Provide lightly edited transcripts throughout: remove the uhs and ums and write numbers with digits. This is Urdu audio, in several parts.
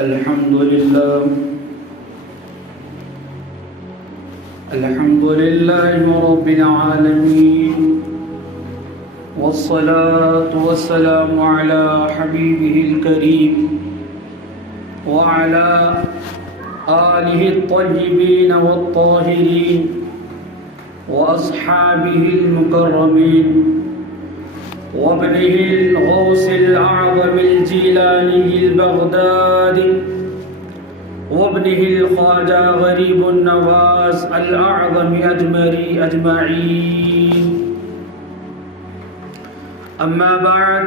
الحمد لله رب العالمين، والصلاة والسلام على حبيبه الكريم وعلى آله الطيبين والطاهرين وأصحابه المكرمين وابنه الغوث الأعظم الجيلاني البغدادي وابنه الخواجة غريب النواس الأعظم أجمعين. أما بعد،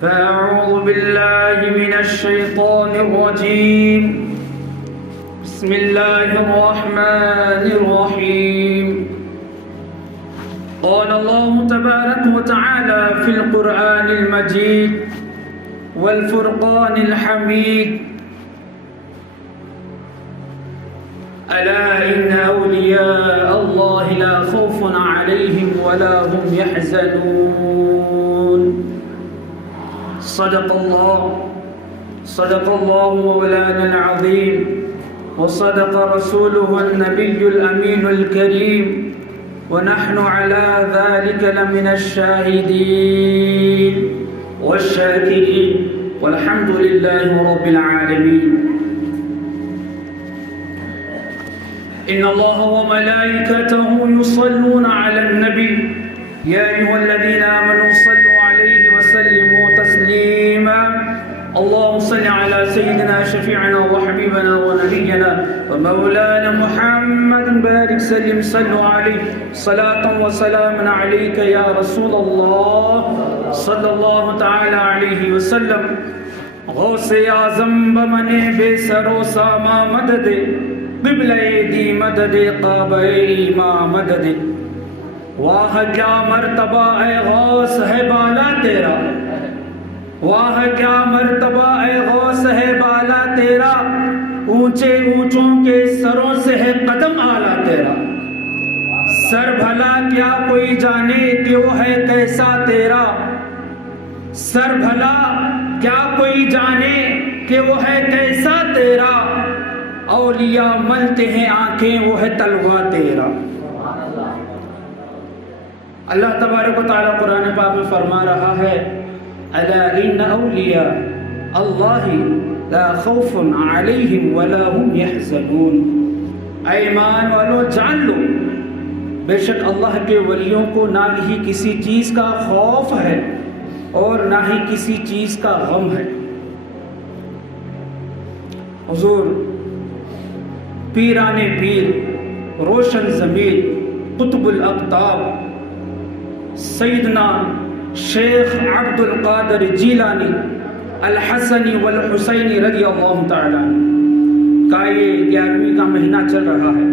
فأعوذ بالله من الشيطان الرجيم. بسم الله الرحمن الرحيم. قال الله تبارك وتعالى في القرآن المجيد والفرقان الحميد: ألا إن أولياء الله لا خوف عليهم ولا هم يحزنون. صدق الله مولانا العظيم، وصدق رسوله النبي الأمين الكريم، ونحن على ذلك لمن الشاهدين والشاكرين، والحمد لله رب العالمين. إن الله وملائكته يصلون على النبي يا أيها الذين آمنوا صلوا عليه وسلموا تسليما. اللهم صل على سيدنا شفيعنا وحبيبنا ونبينا ومولانا محمد بارك سلم صلوا عليه صلاة وسلام عليك يا رسول الله صلى الله تعالى عليه وسلم. غوث اعظم بمن بے سرو ساما مدد، قبلہ دی مدد، قابہ ایماں مدد. واہ کیا مرتبہ اے غوث ہے بالا تیرا، واہ کیا مرتبہ اے غوث ہے بالا تیرا، اونچے اونچوں کے سروں سے ہے قدم اعلیٰ تیرا. سر بھلا کیا کوئی جانے کہ وہ ہے کیسا تیرا، سر بھلا کیا کوئی جانے کہ وہ ہے کیسا تیرا. اولیاء ملتے ہیں آنکھیں وہ ہے تلوہ تیرا. اللہ تبارک و تعالیٰ قرآن پاک میں فرما رہا ہے: الا ان اولیاء اللہ لا خوف علیہم ولا هم يحزنون. اے ایمان والو جان لو، بے شک اللہ کے ولیوں کو نہ ہی کسی چیز کا خوف ہے اور نہ ہی کسی چیز کا غم ہے. حضور پیران پیر، روشن ضمیر، قطب الاقطاب سیدنا شیخ عبد القادر جیلانی الحسنی والحسینی رضی اللہ تعالیٰ کا یہ 11ویں کا مہینہ چل رہا ہے.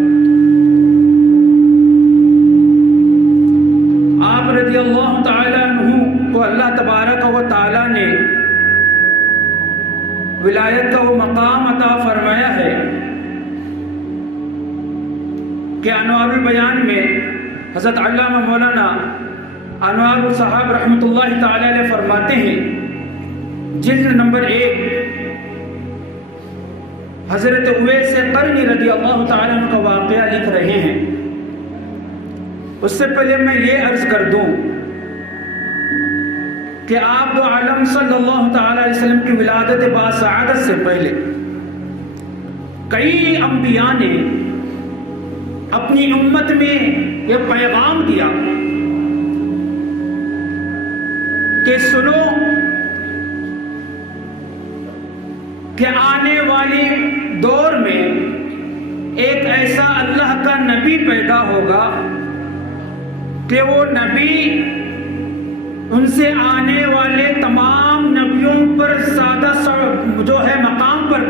آپ رضی اللہ تعالیٰ عنہ کو اللہ تبارک و تعالیٰ نے ولایت کا وہ مقام عطا فرمایا ہے کہ انوار البیان میں حضرت علامہ مولانا انوار الصحاب رحمۃ اللہ تعالی علیہ فرماتے ہیں، جلد نمبر 1، حضرت اویس قرنی رضی اللہ تعالی عنہ کا واقعہ لکھ رہے ہیں. اس سے پہلے میں یہ عرض کر دوں کہ آپ دو عالم صلی اللہ تعالی علیہ وسلم کی ولادت باسعادت سے پہلے کئی انبیاء نے اپنی امت میں یہ پیغام دیا کہ سنو کہ آنے والے دور میں ایک ایسا اللہ کا نبی پیدا ہوگا کہ وہ نبی ان سے آنے والے تمام نبیوں پر سادہ جو ہے مقام پر،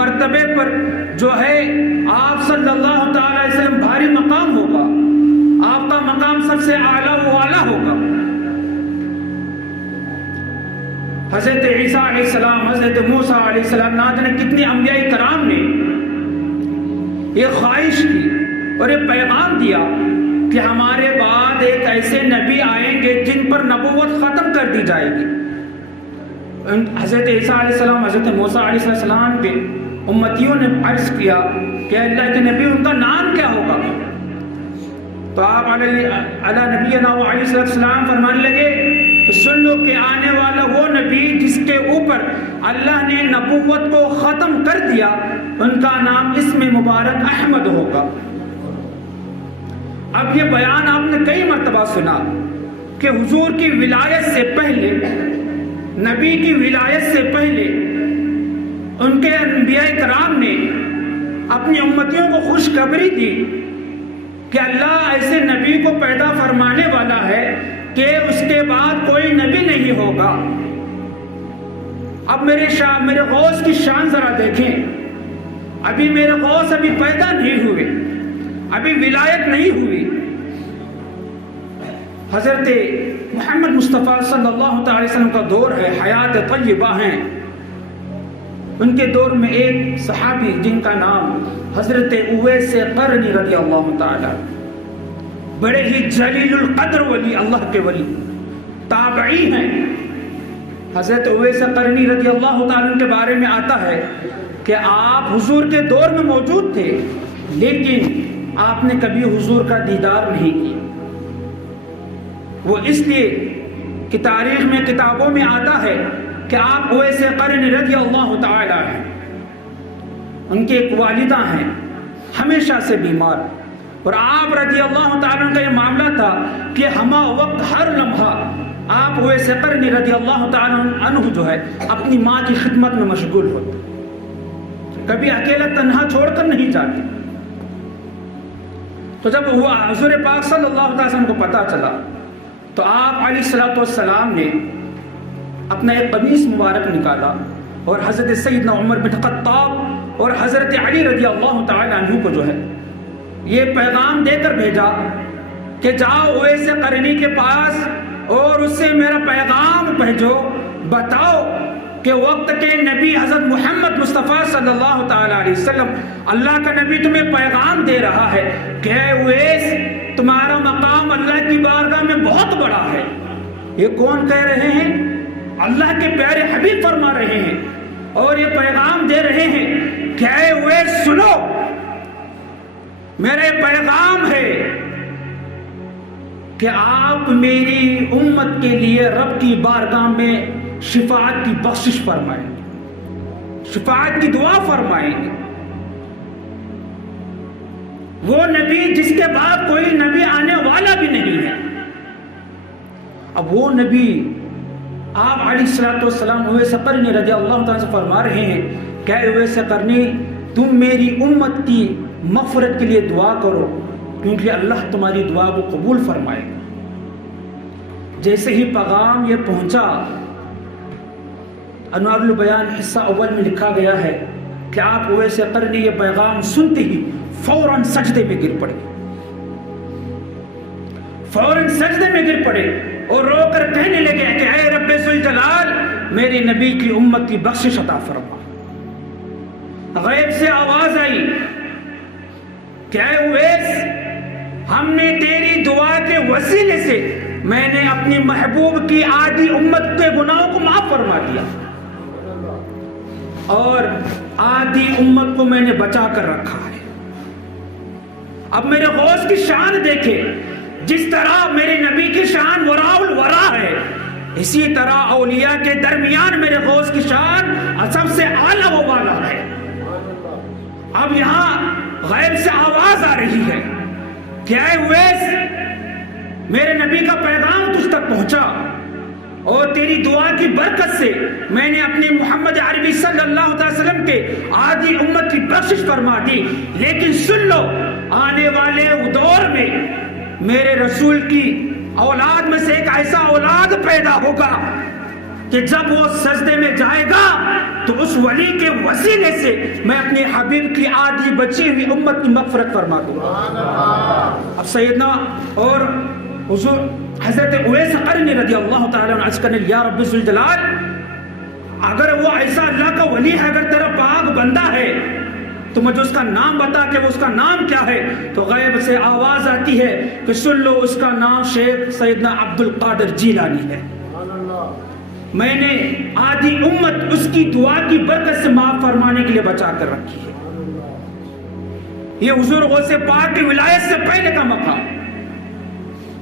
مرتبے پر جو ہے آپ صلی اللہ تعالی علیہ وسلم بھاری مقام ہوگا. آپ کا مقام سب سے اعلیٰ و اعلیٰ ہوگا. حضرت عیسیٰ علیہ السلام، حضرت موسیٰ علیہ السلام، نہ جانے کتنے انبیاء کرام نے یہ خواہش کی اور یہ پیغام دیا کہ ہمارے بعد ایک ایسے نبی آئیں گے جن پر نبوت ختم کر دی جائے گی. حضرت عیسیٰ علیہ السلام حضرت موسیٰ علیہ السلام کے امتیوں نے عرض کیا کہ اللہ کے نبی ان کا نام کیا ہوگا؟ تو آپ علیہ نبینا علیہ السلام فرمانے لگے کہ سن لو کہ آنے والا وہ نبی جس کے اوپر اللہ نے نبوت کو ختم کر دیا، ان کا نام اسم مبارک احمد ہوگا۔ اب یہ بیان آپ نے کئی مرتبہ سنا کہ حضور کی ولایت سے پہلے، نبی کی ولایت سے پہلے ان کے انبیاء کرام نے اپنی امتیوں کو خوشخبری دی کہ اللہ ایسے نبی کو پیدا فرمانے والا ہے کہ اس کے بعد کوئی نبی نہیں ہوگا۔ اب میرے غوث کی شان ذرا دیکھیں، ابھی میرے غوث ابھی پیدا نہیں ہوئے، ابھی ولایت نہیں ہوئی۔ حضرت محمد مصطفیٰ صلی اللہ تعالی وسلم کا دور ہے، حیات طیبہ ہیں۔ ان کے دور میں ایک صحابی جن کا نام حضرت اویس قرنی رضی اللہ تعالی، بڑے ہی جلیل القدر ولی، اللہ کے ولی، تابعی ہیں۔ حضرت اویس قرنی رضی اللہ تعالی ان کے بارے میں آتا ہے کہ آپ حضور کے دور میں موجود تھے، لیکن آپ نے کبھی حضور کا دیدار نہیں کیا۔ وہ اس لیے کہ تاریخ میں کتابوں میں آتا ہے کہ آپ اویس قرنی رضی اللہ تعالی ہیں، ان کی ایک والدہ ہیں ہمیشہ سے بیمار، اور آپ رضی اللہ تعالیٰ کا یہ معاملہ تھا کہ ہمہ وقت ہر لمحہ آپ اویس قرنی رضی اللہ تعالیٰ عنہ جو ہے اپنی ماں کی خدمت میں مشغول ہوتے، کبھی اکیلا تنہا چھوڑ کر نہیں جاتے۔ تو جب وہ حضور پاک صلی اللہ علیہ وسلم کو پتہ چلا تو آپ علیہ السلام نے اپنا ایک قمیص مبارک نکالا اور حضرت سیدنا عمر بن خطاب اور حضرت علی رضی اللہ تعالی عنہ کو جو ہے یہ پیغام دے کر بھیجا کہ جاؤ اویس قرنی کے پاس اور اس سے میرا پیغام بھیجو، بتاؤ کہ وقت کے نبی حضرت محمد مصطفیٰ صلی اللہ تعالی علیہ وسلم، اللہ کا نبی تمہیں پیغام دے رہا ہے کہ اے اویس، تمہارا مقام اللہ کی بارگاہ میں بہت بڑا ہے۔ یہ کون کہہ رہے ہیں؟ اللہ کے پیارے حبیب فرما رہے ہیں، اور یہ پیغام دے رہے ہیں کہ اے اویس سنو، میرے پیغام ہے کہ آپ میری امت کے لیے رب کی بارگاہ میں شفاعت کی بخشش فرمائیں گے، شفاعت کی دعا فرمائیں گے۔ وہ نبی جس کے بعد کوئی نبی آنے والا بھی نہیں ہے۔ اب وہ نبی آپ علیہ السلام اویس قرنی رضی اللہ تعالیٰ سے فرما رہے ہیں کہ اویس قرنی، تم میری امت کی مغفرت کے لیے دعا کرو، کیونکہ اللہ تمہاری دعا کو قبول فرمائے گا۔ جیسے ہی پیغام یہ پہنچا، انوار البیان حصہ اول میں لکھا گیا ہے کہ آپ اویس قرنی یہ پیغام سنتے ہی فوراً سجدے میں گر پڑے، فوراً سجدے میں گر پڑے اور رو کر کہنے لگے کہ اے رب ذوالجلال، میری نبی کی امت کی بخشش عطا فرما۔ غیب سے آواز آئی کہ اے اویس، ہم نے تیری دعا کے وسیلے سے میں نے اپنی محبوب کی آدھی امت کے گناہوں کو معاف فرما دیا، اور آدھی امت کو میں نے بچا کر رکھا ہے۔ اب میرے غوث کی شان دیکھے، جس طرح میرے نبی کی شان وراء الورا ہے، اسی طرح اولیاء کے درمیان میرے غوث کی شان سب سے اعلیٰ و بالا ہے۔ اب یہاں غیب سے آواز آ رہی ہے کہ اے اویس، میرے نبی کا پیغام تجھ تک پہنچا، اور تیری دعا کی برکت سے میں نے اپنے محمد عربی صلی اللہ علیہ وسلم کے آدھی امت کی بخشش فرما دی، لیکن سن لو، آنے والے دور میں میرے رسول کی اولاد میں سے ایک ایسا اولاد پیدا ہوگا کہ جب وہ سجدے میں جائے گا تو اس ولی کے وسیلے سے میں اپنے حبیب کی آدھی بچی ہوئی امت کی مغفرت فرما دوں گا۔ اب سیدنا اور حضور حضرت اویس قرنی رضی اللہ تعالیٰ عنہ عرض کرنے یا رب ذوالجلال، اگر وہ ایسا اللہ کا ولی ہے، اگر تیرا پاک بندہ ہے تو مجھے اس کا نام بتا کہ وہ اس کا نام کیا ہے۔ تو غیب سے آواز آتی ہے کہ سن لو، اس کا نام شیخ سیدنا عبد القادر جیلانی ہے۔ میں نے آدھی امت اس کی دعا کی برکت سے معاف فرمانے کے لیے بچا کر رکھی ہے۔ یہ حضور غوث پاک کی ولایت سے پہلے کا مقام،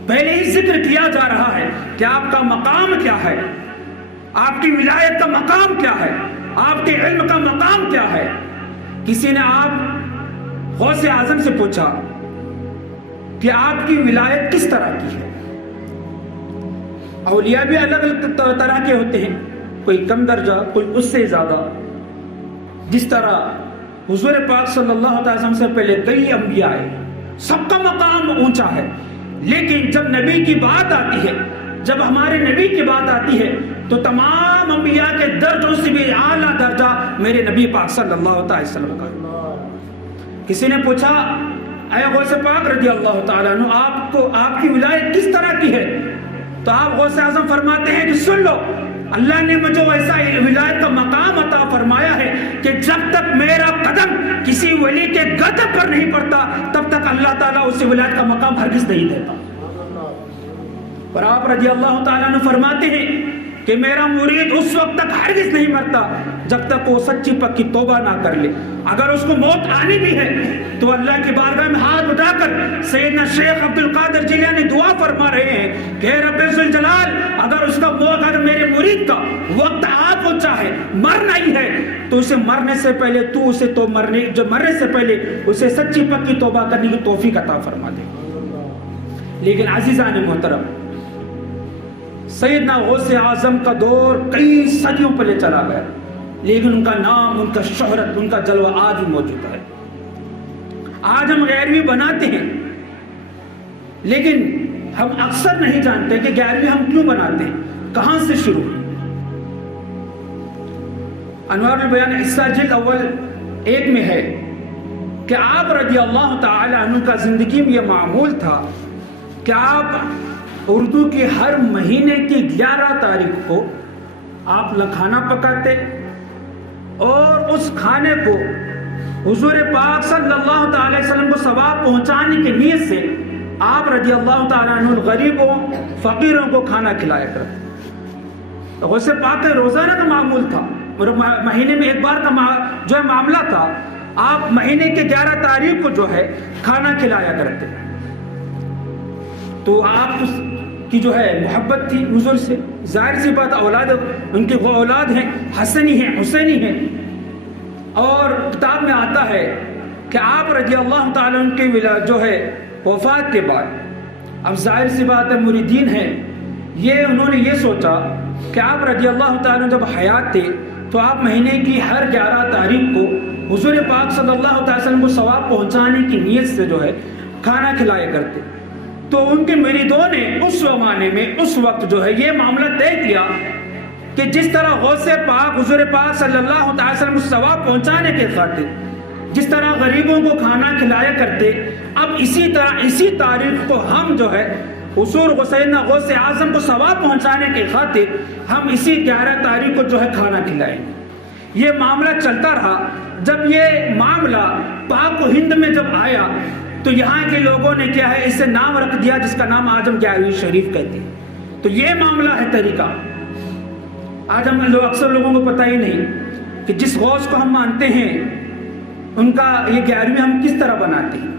پہلے ہی ذکر کیا جا رہا ہے کہ آپ کا مقام کیا ہے، آپ کی ولایت کا مقام کیا ہے، آپ کے علم کا مقام کیا ہے۔ کسی نے آپ غوث اعظم سے پوچھا کہ آپ کی ولایت کس طرح کی ہے؟ اولیاء بھی الگ الگ طرح کے ہوتے ہیں، کوئی کم درجہ، کوئی اس سے زیادہ۔ جس طرح حضور پاک صلی اللہ علیہ وسلم سے پہلے کئی انبیاء آئے، سب کا مقام اونچا ہے، لیکن جب نبی کی بات آتی ہے، جب ہمارے نبی کی بات آتی ہے تو تمام انبیاء کے درجوں سے بھی اعلیٰ درجہ میرے نبی پاک صلی اللہ علیہ وسلم کا۔ کسی نے پوچھا اے غوث پاک رضی اللہ تعالیٰ عنہ، آپ کی ولایت کس طرح کی ہے؟ تو آپ غوث اعظم فرماتے ہیں کہ سن لو، اللہ نے مجھے ایسا ولایت کا مقام عطا فرمایا ہے کہ جب تک میرا قدم کسی ولی کے گدھ پر نہیں پڑتا تب تک اللہ تعالیٰ اس ولایت کا مقام ہرگز نہیں دیتا۔ اور آپ رضی اللہ تعالیٰ عنہ فرماتے ہیں کہ میرا مرید اس وقت تک ہرگز نہیں مرتا جب تک وہ سچی پکی توبہ نہ کر لے۔ اگر اس کو موت آنی بھی ہے تو اللہ کی بارگاہ میں ہاتھ اٹھا کر سیدنا شیخ عبد القادر جیلانی دعا فرما رہے ہیں کہ رب ذوالجلال، اگر میرے مرید کا وقت آ پہنچا ہے، مرنا ہی ہے، تو اسے مرنے سے پہلے مرنے سے پہلے اسے سچی پکی توبہ کرنے کی توفیق عطا فرما دے۔ لیکن عزیزان محترم، سیدنا غوث اعظم کا دور کئی صدیوں پہلے چلا گیا، لیکن ان کا نام، ان کا شہرت، ان کا جلوہ آج بھی موجود ہے۔ آج ہم گیارہویں بناتے ہیں، لیکن ہم اکثر نہیں جانتے کہ گیارہویں ہم کیوں بناتے ہیں، کہاں سے شروع ہوئی۔ انوار البیان حصہ جلد اول 1 میں ہے کہ آپ رضی اللہ تعالی عنہ کا زندگی میں یہ معمول تھا کہ آپ اردو کی ہر مہینے کی 11 تاریخ کو آپ کھانا پکاتے اور اس کھانے کو حضور پاک صلی اللہ تعالی وسلم کو ثواب پہنچانے کی نیت سے آپ رضی اللہ تعالیٰ عنہ غریبوں، فقیروں کو کھانا کھلایا کرتے۔ غوث پاک کا روزانہ کا معمول تھا، مہینے میں ایک بار کا جو ہے معاملہ تھا، آپ مہینے کے 11 تاریخ کو جو ہے کھانا کھلایا کرتے۔ تو آپ کی جو ہے محبت تھی حضور سے، ظاہر سی بات اولاد، ان کی وہ اولاد ہیں، حسنی ہیں، حسینی ہیں۔ اور کتاب میں آتا ہے کہ آپ رضی اللہ تعالیٰ عنہ کی جو ہے وفات کے بعد، اب ظاہر سی بات ہے مریدین ہیں، انہوں نے یہ سوچا کہ آپ رضی اللہ تعالیٰ جب حیات تھے تو آپ مہینے کی ہر 11 تاریخ کو حضور پاک صلی اللہ علیہ وسلم کو ثواب پہنچانے کی نیت سے جو ہے کھانا کھلایا کرتے۔ تو ان کے مریدوں نے اس زمانے میں اس وقت جو ہے یہ معاملہ طے کیا کہ جس طرح غوث پاک حضور پاک صلی اللہ علیہ وسلم کو ثواب پہنچانے کے خاطر جس طرح غریبوں کو کھانا کھلایا کرتے، اب اسی طرح اسی تاریخ کو ہم جو ہے حضور سیدنا غوث اعظم کو ثواب پہنچانے کے خاطر ہم اسی 11 تاریخ کو جو ہے کھانا کھلائیں۔ یہ معاملہ چلتا رہا۔ جب یہ معاملہ پاک و ہند میں جب آیا تو یہاں کے لوگوں نے کیا ہے، اس سے نام رکھ دیا جس کا نام آج ہم 11ویں شریف کہتے ہیں۔ تو یہ معاملہ ہے طریقہ۔ آج ہم اکثر لوگوں کو پتہ ہی نہیں کہ جس غوث کو ہم مانتے ہیں ان کا یہ 11ویں ہم کس طرح بناتے ہیں۔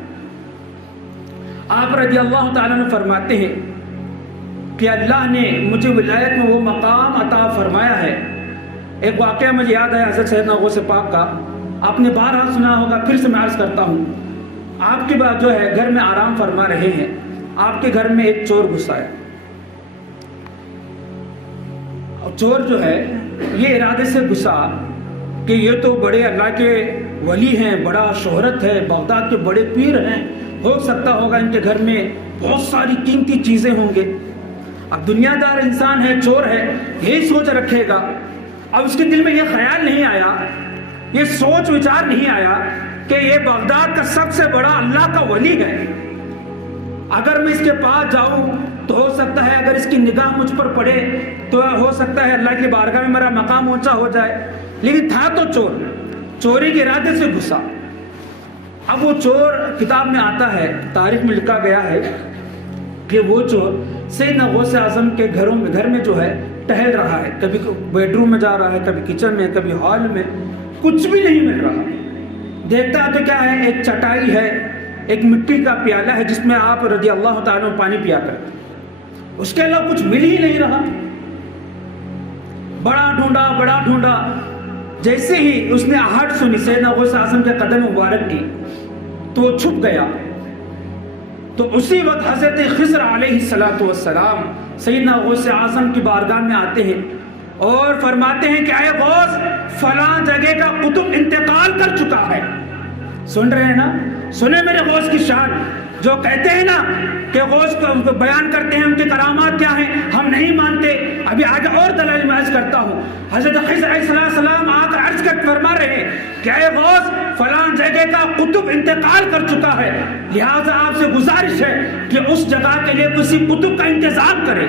آپ رضی اللہ تعالیٰ نے فرماتے ہیں کہ اللہ نے مجھے ولایت میں وہ مقام عطا فرمایا ہے۔ ایک واقعہ مجھے یاد ہے حضرت سیدنا غوث پاک کا، آپ نے بارہا سنا ہوگا، پھر سے میں عرض کرتا ہوں۔ آپ کے بعد جو ہے گھر میں آرام فرما رہے ہیں، آپ کے گھر میں ایک چور گھس آیا۔ چور جو ہے یہ ارادے سے گھسا کہ یہ تو بڑے اللہ کے ولی ہیں، بڑا شہرت ہے، بغداد کے بڑے پیر ہیں، ہو سکتا ہوگا ان کے گھر میں بہت ساری قیمتی چیزیں ہوں گے۔ اب دنیا دار انسان ہے، چور ہے، یہی سوچ رکھے گا۔ اب اس کے دل میں یہ خیال نہیں آیا، یہ سوچ وچار نہیں آیا کہ یہ بغداد کا سب سے بڑا اللہ کا ولی ہے، اگر میں اس کے پاس جاؤں تو ہو سکتا ہے اگر اس کی نگاہ مجھ پر پڑے تو ہو سکتا ہے اللہ کی بارگاہ میں میرا مقام اونچا ہو جائے۔ لیکن تھا تو چور، چوری کے ارادے سے گھسا۔ اب وہ چور، کتاب میں آتا ہے، تاریخ میں لکھا گیا ہے کہ وہ چور سیدنا غوث اعظم کے گھر میں جو ہے ٹہل رہا ہے، کبھی بیڈ روم میں جا رہا ہے، کبھی کچن میں، کبھی ہال میں، کچھ بھی نہیں مل رہا. دیکھتا تو کیا ہے، ایک چٹائی ہے، ایک مٹی کا پیالہ ہے جس میں آپ رضی اللہ تعالیٰ پانی پیا کرتے، اس کے علاوہ کچھ مل ہی نہیں رہا. بڑا ڈھونڈا. جیسے ہی اس نے آہٹ سنی سیدنا غوث اعظم کے قدم مبارک کی تو وہ چھپ گیا. تو اسی وقت حضرت خضر علیہ السلام سیدنا غوث اعظم کی بارگاہ میں آتے ہیں اور فرماتے ہیں کہ اے غوث، فلاں جگہ کا قطب انتقال کر چکا ہے. سن رہے ہیں نا؟ سنیں میرے غوث کی شان. جو کہتے ہیں نا کہ غوث کو بیان کرتے ہیں ان کے کرامات کیا ہیں، ہم نہیں مانتے. ابھی آگے اور دلائل میں عرض کرتا ہوں. حضرت خضر علیہ السلام آ کر عرض کر فرما رہے ہیں کہ اے غوث، فلاں جگہ کا قطب انتقال کر چکا ہے، لہذا آپ سے گزارش ہے کہ اس جگہ کے لیے کسی قطب کا انتظام کرے.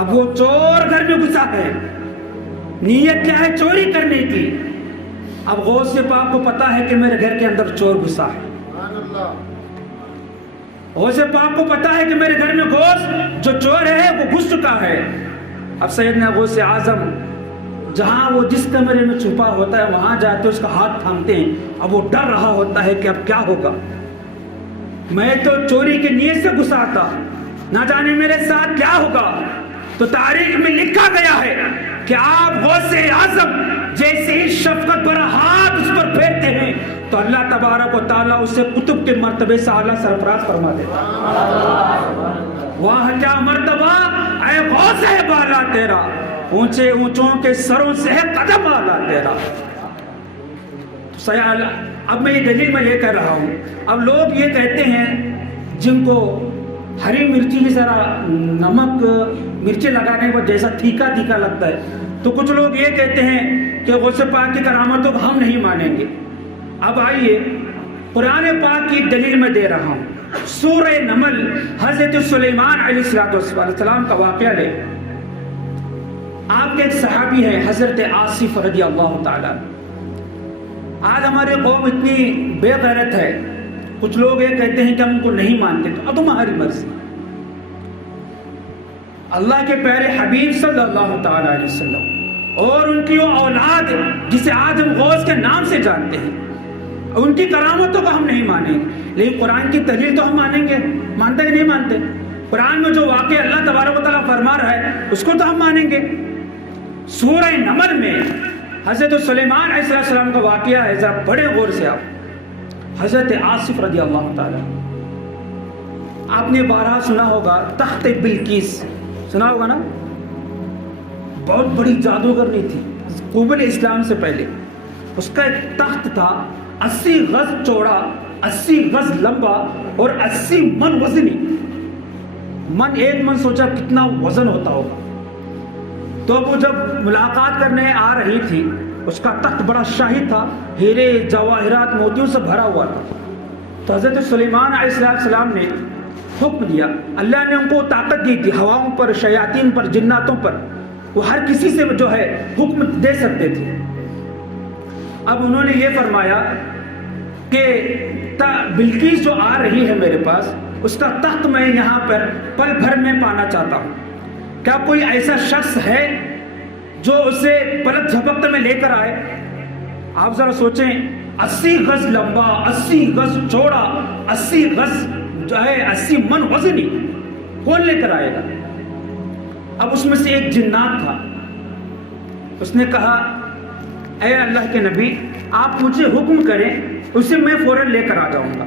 اب وہ چور گھر میں گھسا ہے، نیت کیا ہے؟ چوری کرنے کی. اب غوث پاک کو پتا ہے کہ میرے گھر کے اندر چور گھسا ہے. غوث پاک کو پتا ہے کہ میرے گھر میں غوث جو چور ہے وہ گھس چکا ہے. اب سیدنا غوث اعظم جہاں وہ جس کمرے میں چھپا ہوتا ہے وہاں جاتے اس کا ہاتھ تھامتے ہیں. اب وہ ڈر رہا ہوتا ہے کہ اب کیا ہوگا، میں تو چوری کی نیت سے گھسا تھا، نہ جانے میرے ساتھ کیا ہوگا. تو تاریخ میں لکھا گیا ہے کہ آپ غوث اعظم جیسے ہی شفقت بھرا ہاتھ اس پر پھیرتے ہیں تو اللہ تبارک و تعالیٰ اسے قطب کے مرتبے سے اعلیٰ سرفراز فرما دیتا ہے. واہ کیا مرتبہ اے غوث ہے بالا تیرا، اونچے اونچوں کے سروں سے ہے قدم اعلیٰ تیرا. اب میں یہ دلیل میں یہ کہہ رہا ہوں. اب لوگ یہ کہتے ہیں جن کو ہری مرچی کی ذرا نمک مرچی لگانے کے بعد جیسا تھیکا لگتا ہے، تو کچھ لوگ یہ کہتے ہیں کہ غوث پاک کی کرامتوں کو ہم نہیں مانیں گے. اب آئیے قرآن پاک کی دلیل میں دے رہا ہوں. سورہ نمل حضرت سلیمان علیہ السلام کا واقعہ لے. آپ کے ایک صحابی ہیں حضرت آصف رضی اللہ تعالیٰ. آج ہماری قوم اتنی بے غیرت ہے، کچھ لوگ یہ کہتے ہیں کہ ہم ان کو نہیں مانتے. تو اب تمہاری مرضی. اللہ کے پیارے حبیب صلی اللہ تعالیٰ علیہ وسلم اور ان کی وہ اولاد جسے آج ہم غوث کے نام سے جانتے ہیں، ان کی کرامتوں کو ہم نہیں مانیں گے، لیکن قرآن کی دلیل تو ہم مانیں گے. مانتے کہ نہیں مانتے؟ قرآن میں جو واقعہ اللہ تبارک و تعالیٰ فرما رہا ہے اس کو تو ہم مانیں گے. سورہ نمل میں حضرت سلیمان علیہ السلام کا واقعہ ہے، ذرا بڑے غور سے آپ. حضرت آصف رضی اللہ تعالیٰ، آپ نے بارہا سنا ہوگا تخت بلقیس، سنا ہوگا نا؟ بہت بڑی جادوگرنی تھی قبل اسلام سے پہلے. اس کا ایک تخت تھا 80 گز چوڑا، 80 گز لمبا اور 80 من وزنی. من ایک من سوچا کتنا وزن ہوتا ہوگا. تو اب وہ جب ملاقات کرنے آ رہی تھی، اس کا تخت بڑا شاہی تھا، ہیرے جواہرات موتیوں سے بھرا ہوا تھا. تو حضرت سلیمان علیہ السلام نے حکم دیا. اللہ نے ان کو طاقت دی تھی، ہواؤں پر، شیاطین پر، جناتوں پر، وہ ہر کسی سے جو ہے حکم دے سکتے تھے. اب انہوں نے یہ فرمایا کہ بلقیس جو آ رہی ہے میرے پاس، اس کا تخت میں یہاں پر پل بھر میں پانا چاہتا ہوں. کیا کوئی ایسا شخص ہے جو اسے پلک جھپکتے میں لے کر آئے؟ آپ ذرا سوچیں، 80 گز لمبا، 80 گز چوڑا، 80 گز جو ہے 80 من وزنی، کون لے کر آئے گا؟ اب اس میں سے ایک جنات تھا. اس نے کہا اے اللہ کے نبی، آپ مجھے حکم کریں، اسے میں فوراً لے کر آ جاؤں گا.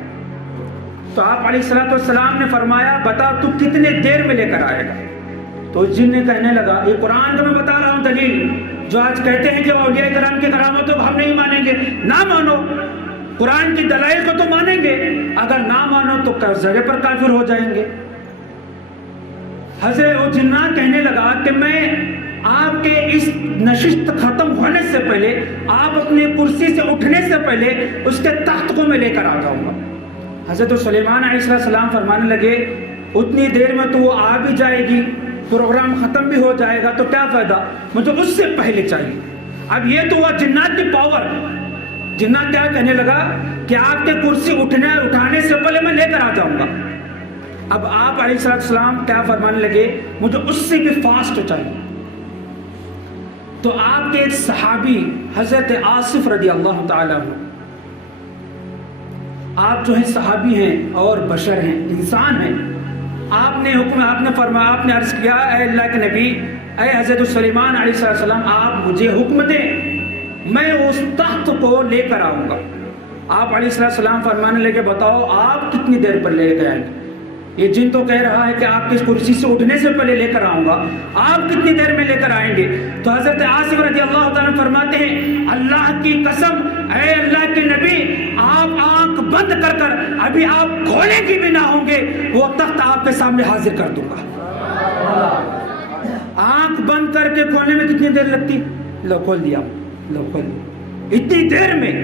تو آپ علیہ السلام نے فرمایا بتا تو کتنے دیر میں لے کر آئے گا؟ تو جن نے کہنے لگا، یہ قرآن کو میں بتا رہا ہوں دلیل، جو آج کہتے ہیں کہ اولیاء کرام کی کرامتوں کو ہم نہیں مانیں گے. نہ مانو، قرآن کی دلائل کو تو مانیں گے، اگر نہ مانو تو ذرے پر کافر ہو جائیں گے. حضرت وہ جنات کہنے لگا کہ میں آپ کے اس نشست ختم ہونے سے پہلے، آپ اپنے کرسی سے اٹھنے سے پہلے اس کے تخت کو میں لے کر آ جاؤں گا. حضرت سلیمان علیہ السلام فرمانے لگے اتنی دیر میں تو وہ آ بھی جائے گی، پروگرام ختم بھی ہو جائے گا، تو کیا فائدہ، مجھے اس سے پہلے چاہیے. اب یہ تو ہوا جنات کی پاور. جنات کیا کہنے لگا کہ آپ کے کرسی اٹھانے سے پہلے میں لے کر آ جاؤں گا. اب آپ علیہ السلام کیا فرمانے لگے، مجھے اس سے بھی فاسٹ چاہیے. تو آپ کے ایک صحابی حضرت آصف رضی اللہ تعالیٰ عنہ، آپ جو ہیں صحابی ہیں اور بشر ہیں، انسان ہیں، آپ نے فرمایا، آپ نے عرض کیا اے اللہ کے نبی، اے حضرت سلیمان علیہ السلام، آپ مجھے حکم دیں، میں اس تخت کو لے کر آؤں گا۔ آپ علیہ السلام فرمانے لگے بتاؤ آپ کتنی دیر پر لے کے آئیں گے؟ یہ جن تو کہہ رہا ہے کہ آپ کی کرسی سے اٹھنے سے پہلے لے کر آؤں گا، آپ کتنی دیر میں لے کر آئیں گے؟ تو حضرت آصف رضی اللہ تعالیٰ فرماتے ہیں اللہ کی قسم اے اللہ کے نبی، آپ آنکھ بند کر کر ابھی آپ کھولے کی بھی نہ ہوں گے، وہ تخت آپ کے سامنے حاضر کر دوں گا۔ آنکھ بند کر کے کھولنے میں کتنی دیر لگتی؟ لو کھول دیا، لو کھول دیا، اتنی دیر میں۔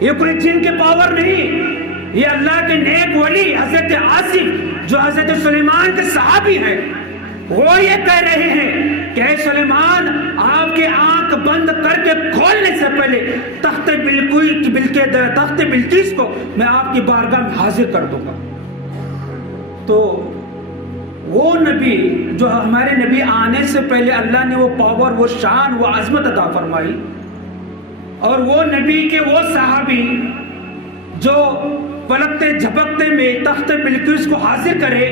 یہ کوئی جن کے پاور نہیں، یہ اللہ کے نیک ولی حضرت آصف جو حضرت سلیمان کے صحابی ہیں، وہ یہ کہہ رہے ہیں کہ اے سلیمان، آپ کے آنکھ بند کر کے کھولنے سے پہلے تخت بلقیس کو میں آپ کی بارگاہ میں حاضر کر دوں گا۔ تو وہ نبی جو ہمارے نبی آنے سے پہلے اللہ نے وہ پاور، وہ شان، وہ عظمت عطا فرمائی، اور وہ نبی کے وہ صحابی جو پلکتے جھپکتے میں تخت بلقیس کو حاضر کرے،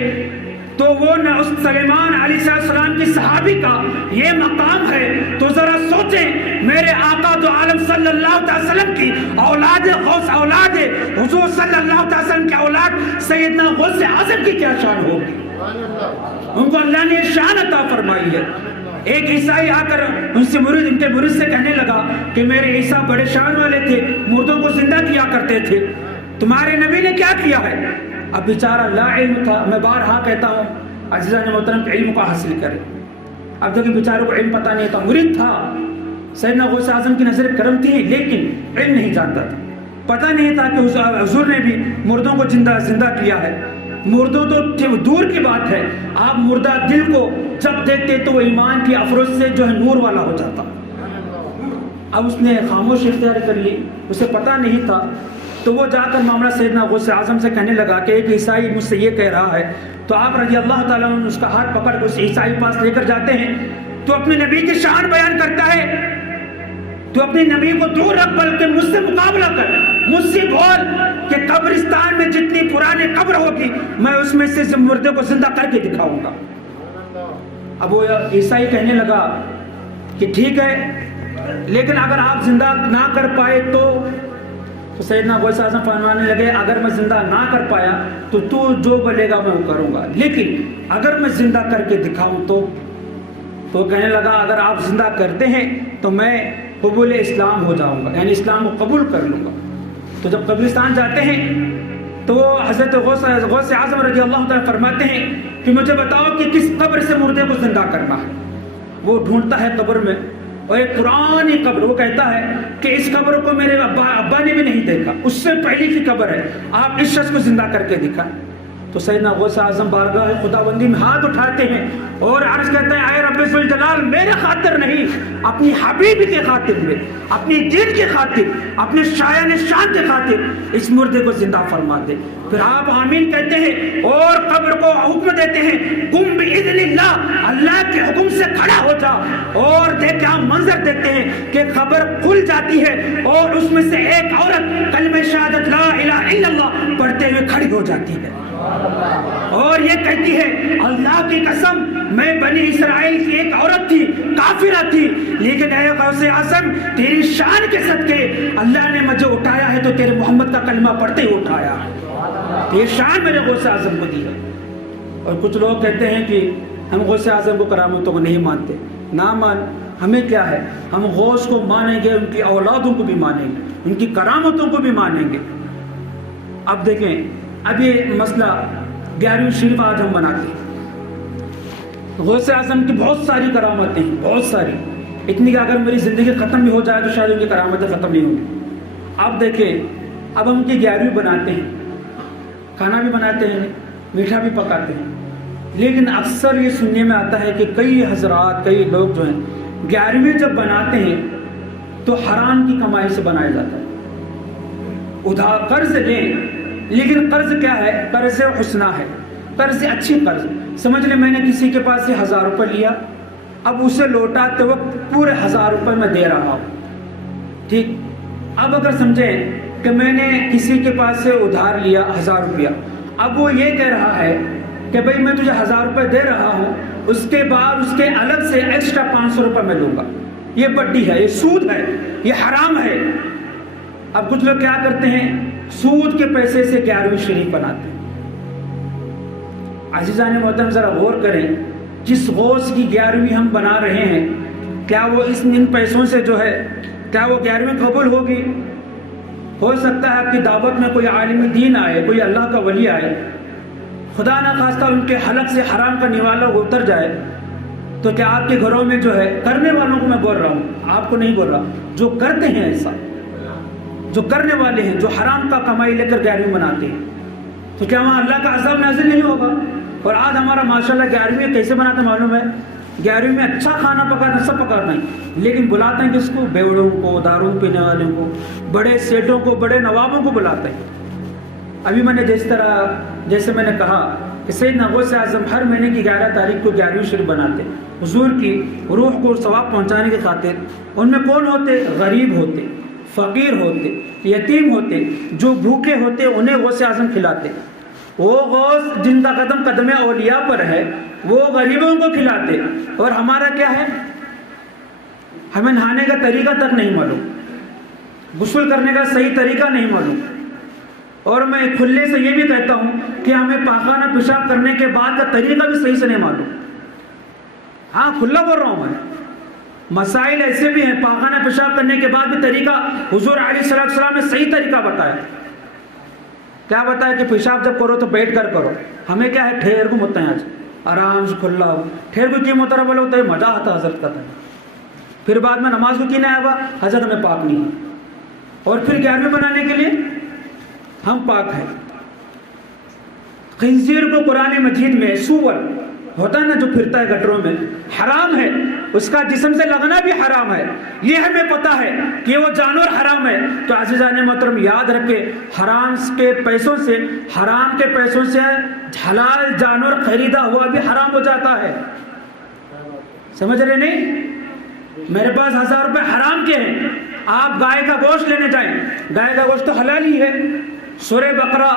تو وہ نہ اس سلیمان علیہ السلام کی صحابی کا یہ مقام ہے۔ تو ذرا سوچیں میرے آقا دو عالم صلی اللہ علیہ وسلم کی اولاد غوث، اولاد حضور صلی اللہ علیہ وسلم کی اولاد سیدنا غوث اعظم کی کیا شان ہوگی؟ ان کو اللہ نے شان عطا فرمائی ہے۔ ایک عیسائی آ کر ان کے مرید سے کہنے لگا کہ میرے عیسیٰ بڑے شان والے تھے، مردوں کو زندہ کیا کرتے تھے، تمہارے نبی نے کیا کیا ہے؟ اب بیچارہ لا علم تھا، میں بارہا کہتا ہوں عزیزان محترم علم کو حاصل کرے۔ اب دیکھیں بیچاروں کو علم پتہ نہیں تھا، مرید تھا، سیدنا غوث اعظم کی نظر کرم تھی، لیکن علم نہیں جانتا تھا، پتہ نہیں تھا کہ حضور نے بھی مردوں کو زندہ کیا ہے۔ مردوں تو دور کی بات ہے، آپ مردہ دل کو جب دیکھتے تو وہ ایمان کی افروز سے جو ہے نور والا ہو جاتا۔ اب اس نے خاموش اختیار کر لی، اسے پتہ نہیں تھا، تو وہ جا کر معاملہ سیدنا غوث اعظم سے کہنے لگا کہ ایک عیسائی مجھ سے یہ کہہ رہا ہے۔ تو آپ رضی اللہ تعالیٰ عنہ اس کا ہاتھ پکڑ کے اس عیسائی پاس لے کر جاتے ہیں، تو اپنے نبی کی شان بیان کرتا ہے، تو اپنے نبی کو دور رکھ، بلکہ مجھ سے مقابلہ کر، مجھ سے بول کہ قبرستان میں جتنی پرانی قبر ہوگی میں اس میں سے مردے کو زندہ کر کے دکھاؤں گا۔ اب وہ عیسائی کہنے لگا کہ ٹھیک ہے، لیکن اگر آپ زندہ نہ کر پائے تو سیدنا غوث اعظم فرمانے لگے اگر میں زندہ نہ کر پایا تو جو بولے گا میں وہ کروں گا، لیکن اگر میں زندہ کر کے دکھاؤں تو کہنے لگا اگر آپ زندہ کرتے ہیں تو میں قبول اسلام ہو جاؤں گا، یعنی اسلام کو قبول کر لوں گا۔ تو جب قبرستان جاتے ہیں تو حضرت غوث اعظم رضی اللہ تعالیٰ فرماتے ہیں کہ مجھے بتاؤ کہ کس قبر سے مردے کو زندہ کرنا ہے۔ وہ ڈھونڈتا ہے قبر میں، اور ایک پرانی قبر، وہ کہتا ہے کہ اس قبر کو میرے ابا نے بھی نہیں دیکھا، اس سے پہلی کی قبر ہے، آپ اس شخص کو زندہ کر کے دکھائیں۔ تو سیدنا غوث اعظم بارگاہ خداوندی میں ہاتھ اٹھاتے ہیں اور عرض کرتے ہیں اے رب ذوالجلال، میرے خاطر نہیں، اپنی حبیب کے خاطر میں، اپنی دین کی خاطر، اپنے شایان شان کے خاطر اس مردے کو زندہ فرما دے۔ پھر آپ آمین کہتے ہیں اور قبر کو حکم دیتے ہیں قم باذن اللہ، اللہ کے حکم سے کھڑا ہو جا، اور دیکھ آپ منظر دیکھتے ہیں کہ قبر کھل جاتی ہے اور اس میں سے ایک عورت کلمہ شہادت لا الہ الا اللہ پڑھتے ہوئے کھڑی ہو جاتی ہے اور یہ کہتی ہے اللہ کی قسم میں بنی اسرائیل کی ایک عورت تھی، کافرہ تھی، لیکن اے غوث اعظم تیری شان کے صدقے اللہ نے مجھے اٹھایا ہے تو تیرے محمد کا کلمہ پڑھتے ہی اٹھایا، یہ شان میرے غوث اعظم کو دی ہے۔ اور کچھ لوگ کہتے ہیں کہ ہم غوث اعظم کو کرامتوں کو نہیں مانتے، نہ مان، ہمیں کیا ہے، ہم غوث کو مانیں گے، ان کی اولادوں کو بھی مانیں گے، ان کی کرامتوں کو بھی مانیں گے۔ اب دیکھیں، اب یہ مسئلہ 11ویں شریف آج ہم مناتے ہیں، غوث اعظم کی بہت ساری کرامتیں ہیں، بہت ساری، اتنی کہ اگر میری زندگی ختم بھی ہو جائے تو شاید ان کی کرامتیں ختم نہیں ہوں گی۔ اب دیکھیں، اب ہم کی 11ویں بناتے ہیں، کھانا بھی بناتے ہیں، میٹھا بھی پکاتے ہیں، لیکن اکثر یہ سننے میں آتا ہے کہ کئی حضرات، کئی لوگ جو ہیں 11ویں جب بناتے ہیں تو حرام کی کمائی سے بنایا جاتا ہے، ادھار قرض لیں، لیکن قرض کیا ہے، قرض حسنہ ہے، قرض اچھی قرض، سمجھ لیں میں نے کسی کے پاس سے 1000 روپے لیا اب اسے لوٹاتے وقت پورے 1000 روپے میں دے رہا ہوں. ٹھیک. اب اگر سمجھیں کہ میں نے کسی کے پاس سے ادھار لیا 1000 روپیہ, اب وہ یہ کہہ رہا ہے کہ بھائی میں تجھے 1000 روپے دے رہا ہوں, اس کے بعد اس کے الگ سے ایکسٹرا 500 روپے میں لوں گا. یہ بڈی ہے, یہ سود ہے, یہ حرام ہے. اب کچھ لوگ کیا کرتے ہیں, سود کے پیسے سے 11ویں شریف بناتے ہیں. عزیزان محترم ذرا غور کریں, جس غوث کی 11ویں ہم بنا رہے ہیں, کیا وہ ان پیسوں سے جو ہے کیا وہ 11ویں قبول ہوگی؟ ہو سکتا ہے آپ کی دعوت میں کوئی عالم دین آئے, کوئی اللہ کا ولی آئے, خدا نہ خواستہ ان کے حلق سے حرام کا نوالا اتر جائے, تو کیا آپ کے گھروں میں جو ہے, کرنے والوں کو میں بول رہا ہوں, آپ کو نہیں بول رہا, جو کرتے ہیں ایسا, جو کرنے والے ہیں, جو حرام کا کمائی لے کر 11ویں مناتے ہیں, تو کیا وہاں اللہ کا عذاب نازل نہیں ہوگا؟ اور آج ہمارا ماشاءاللہ 11ویں کیسے بناتے معلوم ہے؟ 11ویں میں اچھا کھانا پکاتے ہیں, سب پکاتے ہیں, لیکن بلاتے ہیں کس کو؟ بیوڑوں کو, دارو پینے والوں کو, بڑے سیٹوں کو, بڑے نوابوں کو بلاتے ہیں. ابھی میں نے جیسے میں نے کہا کہ سیدنا غوث اعظم ہر مہینے کی 11 تاریخ کو 11ویں شریف بناتے. حضور کی روح کو ثواب پہنچانے کی خاطر ان میں کون ہوتے؟ غریب ہوتے, فقیر ہوتے, یتیم ہوتے, جو بھوکے ہوتے انہیں غوث اعظم کھلاتے. وہ غوث جن کا قدم قدم اولیاء پر ہے وہ غریبوں کو کھلاتے. اور ہمارا کیا ہے؟ ہمیں نہانے کا طریقہ تک نہیں معلوم, غسل کرنے کا صحیح طریقہ نہیں معلوم. اور میں کھلے سے یہ بھی کہتا ہوں کہ ہمیں پاخانہ پیشاب کرنے کے بعد کا طریقہ بھی صحیح سے نہیں معلوم. ہاں کھلا بول رہا ہوں میں. مسائل ایسے بھی ہیں, پاخانہ پیشاب کرنے کے بعد بھی طریقہ حضور علیہ السلام نے صحیح طریقہ بتایا. کیا بتایا کہ پیشاب جب کرو تو بیٹھ کر کرو. ہمیں کیا ہے, ٹھہر کو مت ہے, آج آرام سے کھلا ہو. ٹھہر کو کیوں محترم بولے ہوتا ہے؟ مزہ آتا حضرت کا. پھر بعد میں نماز کو کی نہیں آئے گا, حضرت میں پاک نہیں ہے. اور پھر 11ویں بنانے کے لیے ہم پاک ہیں. خنزیر کو قرآن مجید میں سور ہوتا ہے نا جو پھرتا ہے گٹروں میں, حرام ہے, اس کا جسم سے لگنا بھی حرام ہے. یہ ہمیں پتا ہے کہ وہ جانور حرام ہے. تو عزیزان محترم یاد رکھے, حرام کے پیسوں سے حلال جانور خریدا ہوا بھی حرام ہو جاتا ہے. سمجھ رہے نہیں؟ میرے پاس 1000 روپے حرام کے ہیں, آپ گائے کا گوشت لینے جائیں, گائے کا گوشت تو حلال ہی ہے. سورہ بقرہ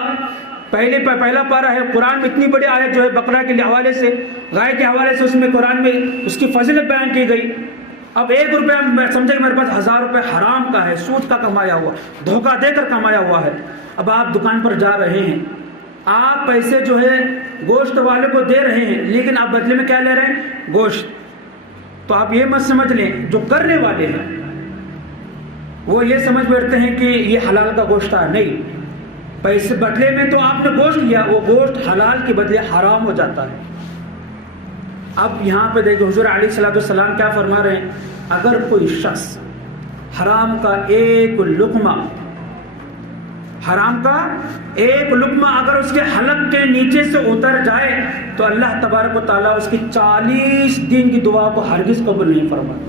پہلا پارہ ہے, قرآن میں اتنی بڑی آیت جو ہے بقرہ کے حوالے سے, گائے کے حوالے سے, اس میں قرآن میں اس کی فضیلت بیان کی گئی. اب 1 روپیہ سمجھے کہ میرے پاس 1000 روپے حرام کا ہے, سود کا کمایا ہوا, دھوکہ دے کر کمایا ہوا ہے. اب آپ دکان پر جا رہے ہیں, آپ پیسے جو ہے گوشت والے کو دے رہے ہیں, لیکن آپ بدلے میں کیا لے رہے ہیں؟ گوشت. تو آپ یہ مت سمجھ لیں, جو کرنے والے ہیں وہ یہ سمجھ بیٹھتے ہیں کہ یہ حلال کا گوشت ہے. نہیں, پیسے بدلے میں تو آپ نے گوشت لیا, وہ گوشت حلال کے بدلے حرام ہو جاتا ہے. اب یہاں پہ دیکھو حضور علیہ السلام کیا فرما رہے ہیں, اگر کوئی شخص حرام کا ایک لقمہ اگر اس کے حلق کے نیچے سے اتر جائے تو اللہ تبارک و تعالیٰ اس کی 40 دن کی دعا کو ہرگز قبول نہیں فرمائے.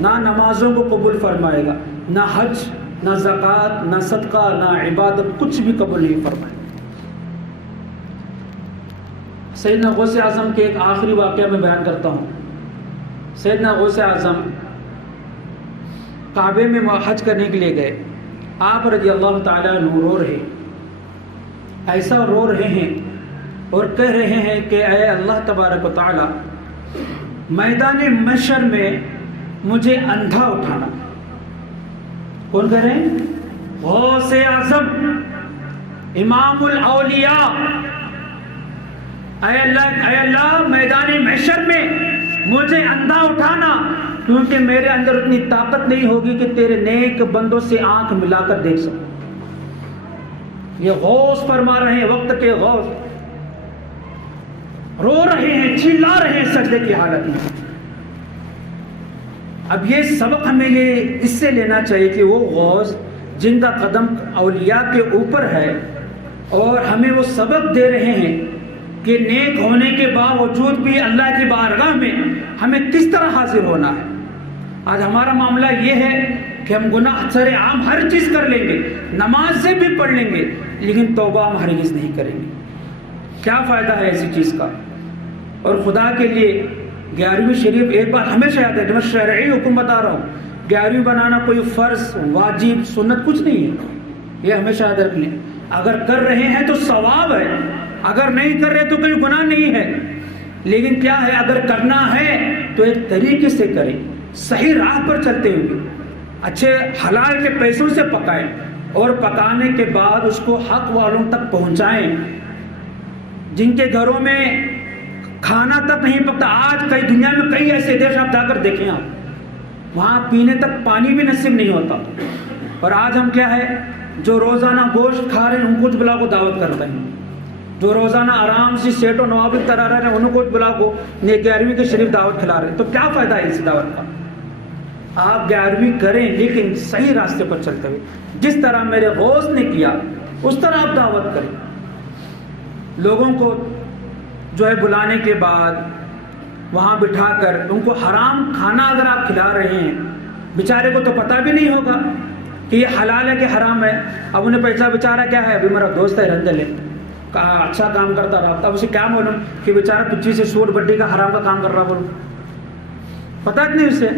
نہ نمازوں کو قبول فرمائے گا, نہ حج, نہ زکوٰۃ, نہ صدقہ, نہ عبادت, کچھ بھی قبول نہیں فرمائے. سیدنا غوث اعظم کے ایک آخری واقعہ میں بیان کرتا ہوں. سیدنا غوث اعظم کعبے میں حج کرنے کے لیے گئے. آپ رضی اللہ تعالیٰ عنہ رو رہے, ایسا رو رہے ہیں اور کہہ رہے ہیں کہ اے اللہ تبارک و تعالیٰ, میدان محشر میں مجھے اندھا اٹھانا. کون کہہ رہے ہیں؟ غوث اعظم, امام الاولیاء. اے اللہ میدان محشر میں مجھے اندھا اٹھانا, کیونکہ میرے اندر اتنی طاقت نہیں ہوگی کہ تیرے نیک بندوں سے آنکھ ملا کر دیکھ سکوں. یہ غوث فرما رہے ہیں, وقت کے غوث رو رہے ہیں, چلا رہے ہیں سجدے کی حالت میں. اب یہ سبق ہمیں یہ اس سے لینا چاہیے کہ وہ غوث جن کا قدم اولیاء کے اوپر ہے اور ہمیں وہ سبق دے رہے ہیں کہ نیک ہونے کے باوجود بھی اللہ کی بارگاہ میں ہمیں کس طرح حاضر ہونا ہے. آج ہمارا معاملہ یہ ہے کہ ہم گناہ سر عام ہر چیز کر لیں گے, نماز سے بھی پڑھ لیں گے, لیکن توبہ ہم ہرگز نہیں کریں گے. کیا فائدہ ہے ایسی چیز کا؟ اور خدا کے لیے 11ویں شریف ایک بات ہمیشہ یاد ہے، میں شرعی حکم بتا رہا ہوں، 11ویں بنانا کوئی فرض واجب سنت کچھ نہیں ہے، یہ ہمیشہ یاد رکھ لیں۔ اگر کر رہے ہیں تو ثواب ہے، اگر نہیں کر رہے تو کوئی گناہ نہیں ہے، لیکن کیا ہے اگر کرنا ہے تو ایک طریقے سے کریں، صحیح راہ پر چلتے ہوئے، اچھے حلال کے پیسوں سے پکائیں، اور پکانے کے بعد اس کو حق والوں تک پہنچائیں۔ جن کے گھروں میں کھانا تک نہیں پکتا، آج کئی دنیا میں کئی ایسے دیش آپ جا کر دیکھیں، آپ وہاں پینے تک پانی بھی نصیب نہیں ہوتا، اور آج ہم کیا ہے جو روزانہ گوشت کھا رہے ہیں ان کو بلا کو دعوت کرتے ہیں، جو روزانہ آرام سے سیٹ و نواب طرح رہ رہے ہیں ان کو بلا کو 11ویں کے شریف دعوت کھلا رہے ہیں، تو کیا فائدہ ہے اس دعوت کا؟ آپ 11ویں کریں لیکن صحیح راستے پر چلتے ہوئے، جس طرح میرے غوث نے کیا اس طرح آپ دعوت کریں۔ لوگوں کو جو ہے بلانے کے بعد وہاں بٹھا کر ان کو حرام کھانا اگر آپ کھلا رہے ہیں، بیچارے کو تو پتہ بھی نہیں ہوگا کہ یہ حلال ہے کہ حرام ہے، اب انہیں پیسہ بیچارہ کیا ہے، ابھی میرا دوست ہے رندل ہے، کہا اچھا کام کرتا رہا، اب اسے کیا معلوم کہ بیچارہ پچی سے سوٹ بڈی کا حرام کا کام کر رہا، بولو پتہ نہیں اسے۔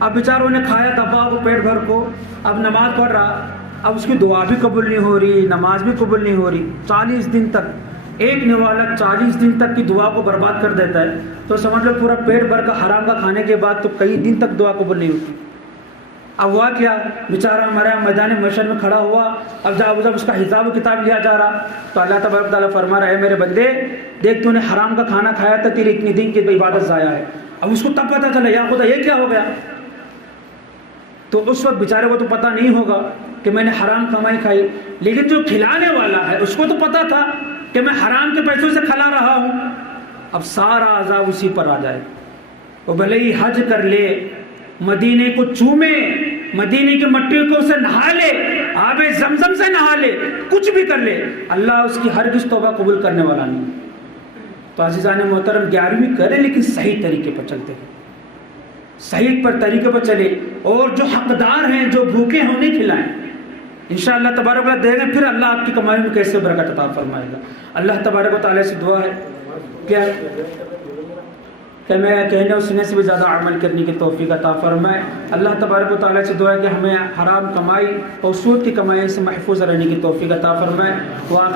اب بیچاروں نے کھایا دبا کو پیٹ بھر کو، اب نماز پڑھ رہا، اب اس کی دعا بھی قبول نہیں ہو رہی، نماز بھی قبول نہیں ہو رہی، 40 دن تک ایک نوالا 40 دن تک کی دعا کو برباد کر دیتا ہے، تو سمجھ لو پورا پیٹ بھر کا حرام کا کھانے کے بعد تو کئی دن تک دعا قبول نہیں ہوتی۔ اب ہوا کیا، بیچارہ ہمارے میدان محشر میں کھڑا ہوا، اب جب اس کا حساب و کتاب لیا جا رہا تو اللہ تبارک و تعالیٰ فرما رہا ہے میرے بندے دیکھ تو نے حرام کا کھانا کھایا تھا، تیری اتنی دن کی عبادت ضائع ہے۔ اب اس کو تب پتہ چلا یا خدا یہ کیا ہو گیا، تو اس وقت بیچارے کو تو پتہ نہیں ہوگا کہ میں نے حرام کمائی کھائی، لیکن جو کھلانے والا ہے اس کو تو پتہ تھا کہ میں حرام کے پیسوں سے کھلا رہا ہوں۔ اب سارا عذاب اسی پر آ جائے، وہ بھلے ہی حج کر لے، مدینے کو چومے، مدینے کی مٹی کو اسے نہا لے، آب زمزم سے نہا لے، کچھ بھی کر لے، اللہ اس کی ہرگز توبہ قبول کرنے والا نہیں۔ تو عزیزان محترم 11ویں کریں لیکن صحیح طریقے پر چلتے ہیں، صحیح پر طریقے پر چلے، اور جو حقدار ہیں جو بھوکے ہیں انہیں کھلائیں، انشاءاللہ تبارک و تعالیٰ دے گا، پھر اللہ آپ کی کمائی میں کیسے برکت عطا فرمائے گا۔ اللہ تبارک و تعالیٰ سے دعا ہے کہ میں کہنے اور سننے سے بھی زیادہ عمل کرنے کی توفیق عطا فرمائے۔ اللہ تبارک و تعالیٰ سے دعا ہے کہ ہمیں حرام کمائی اور سود کی کمائی سے محفوظ رہنے کی توفیق عطا فرمائے۔